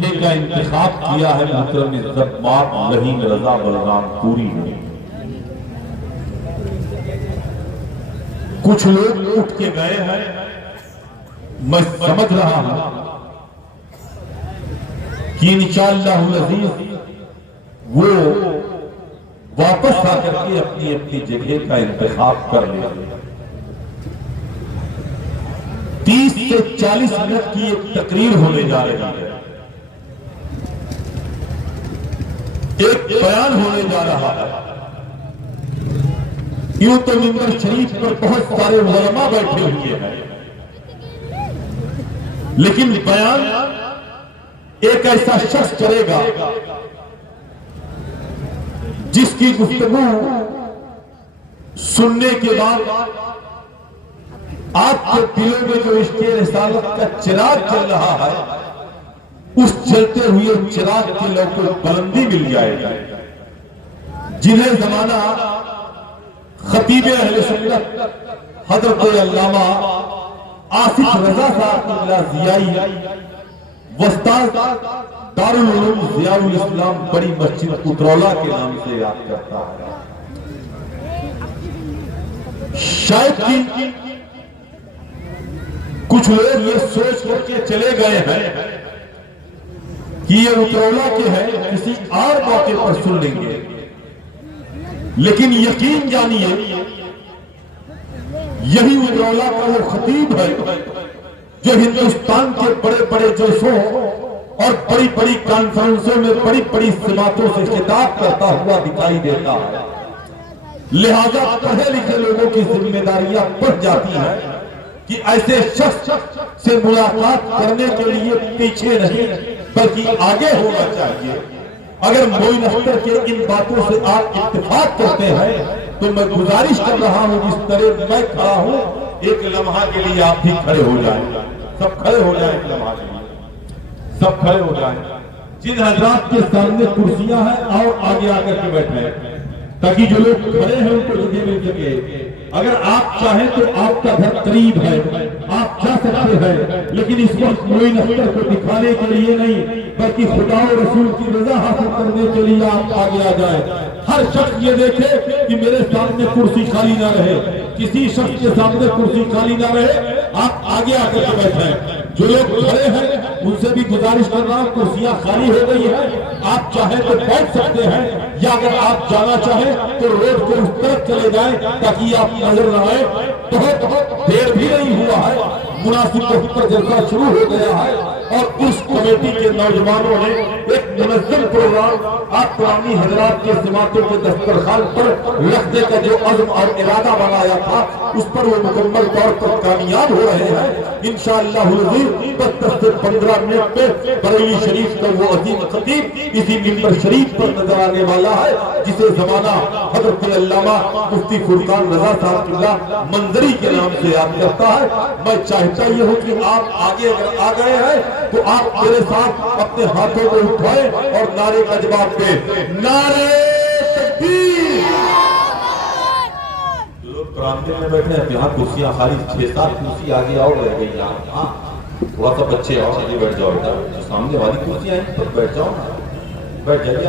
का इंतखाब किया है मुहतरम इज्जत माब रहीम रजा बलराम पूरी ने। कुछ लोग उठ के गए हैं, मैं समझ रहा हूं कि इंशाअल्लाह अज़ीज़ वो वापस आकर के अपनी अपनी जगह का इंतखाब कर लेंगे। 30 से 40 मिनट की एक तकरीर होने जा रही है, एक बयान होने जा रहा है। यूं तो मिंबर शरीफ पर बहुत सारे उलमा बैठे हुए हैं, लेकिन बयान एक ऐसा शख्स करेगा जिसकी गुफ्तगू सुनने के बाद आपके दिलों में जो इश्क़े रिसालत का चिराग चल रहा है, उस जलते हुए चिराग की लौ को बुलंदी मिल जाएगी। जिन्हें जमाना खतीबे अहले सुन्नत हजरत अल्लामा आसिफ रजा साहब ज़ियाई वस्ताद दारुल उलूम ज़ियाउल इस्लाम बड़ी मस्जिद उतरौला के नाम से याद करता है। शायद कि कुछ लोग ये सोच करके चले गए हैं कि ये उतरौला के हैं, किसी और मौके पर सुन लेंगे, लेकिन यकीन जानिए यही उतरौला का वो खतीब है जो हिंदुस्तान के बड़े बड़े जलसों और बड़ी बड़ी कॉन्फ्रेंसों में बड़ी बड़ी सिमातों से खिताब करता हुआ दिखाई देता है। लिहाजा पढ़े लिखे लोगों की जिम्मेदारियां बढ़ जाती हैं कि ऐसे शख्स से मुलाकात करने के लिए पीछे नहीं बल्कि आगे होना चाहिए। अगर मोइन अख्तर के इन बातों से आप इत्तेफाक करते हैं तो मैं गुजारिश कर रहा हूं, जिस तरह मैं खड़ा हूं, एक लम्हा के लिए आप भी खड़े हो जाएं। सब खड़े हो जाएं, एक लम्हा के लिए सब खड़े हो जाएं। जिन हजरात के सामने कुर्सियां हैं और आगे आकर के बैठे, ताकि जो लोग खड़े हैं उनको जगह मिल सके। अगर आप चाहें तो आपका घर करीब है, आप जा सकते हैं, लेकिन इस वक्त मोइन अख्तर को दिखाने के लिए नहीं बल्कि खुदा और रसूल की रजा हासिल करने के लिए आप आगे आ जाए। हर शख्स ये देखे कि मेरे सामने कुर्सी खाली ना रहे, किसी शख्स के सामने कुर्सी खाली ना रहे, आप आगे आकर के बैठे। जो लोग खड़े हैं उनसे भी गुजारिश कर रहा हूं, कुर्सियां खाली हो गई है, आप चाहें तो बैठ सकते हैं, या अगर आप जाना चाहें तो रोड के उस तरफ चले जाएं ताकि आप नजर न आए। बहुत देर भी नहीं हुआ है, मुनासिब वक्त पर जलसा शुरू हो गया है और उस कमेटी के नौजवानों ने एक मुनज़्ज़म प्रोग्राम आप पुरानी हजरात के समातों के दस्तरखान पर रखने का जो अज़्म और इरादा बनाया था, उस पर वो मुकम्मल तौर पर कामयाब हो रहे हैं। इंशाअल्लाह 10 से 15 मिनट में बरेली शरीफ का वो अजीम खतीब इसी मिंबर शरीफ पर नजर आने वाला है, जिसे जमाना हज़रत अल्लामा मुफ्ती फुरकान रज़ा साहब किबला मंजरी के नाम से याद करता है। मैं चाहता ये हूँ कि आप आगे अगर आ गए हैं तो आप मेरे साथ अपने हाथों को उठाएं और नारे का जवाब दें, नारे तकबीर। जो लोग बरामदे में बैठे हैं, यहाँ कुर्सियां खाली 6-7 कुर्सी आगे और रह गई यहाँ। हाँ, थोड़ा सा बच्चे और आगे बैठ जाओ बेटा, जो सामने वाली कुर्सियां हैं पर बैठ जाओ, बैठ जाइए।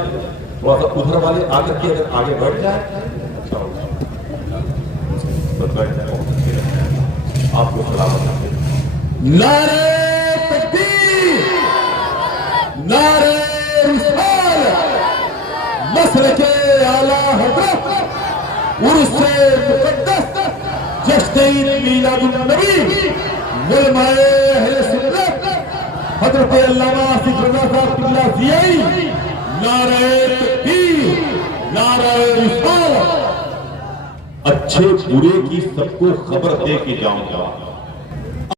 थोड़ा सा उधर वाले आकर के अगर आगे बैठ जाए, अच्छा होगा, बैठ जाए, आपको सलामत। नारे तकबीर, नारे रिसालत, मसलके आला हज़रत, उर्से मुक़द्दस, जश्न मीलादुन नबी, उलमाए अहले सुन्नत, हज़रत अल्लामा आसिफ रज़ा साहब किबला ज़ियाई, नारे तकबीर, नारे रिसालत। अच्छे बुरे की सबको खबर दे के जाऊंगा।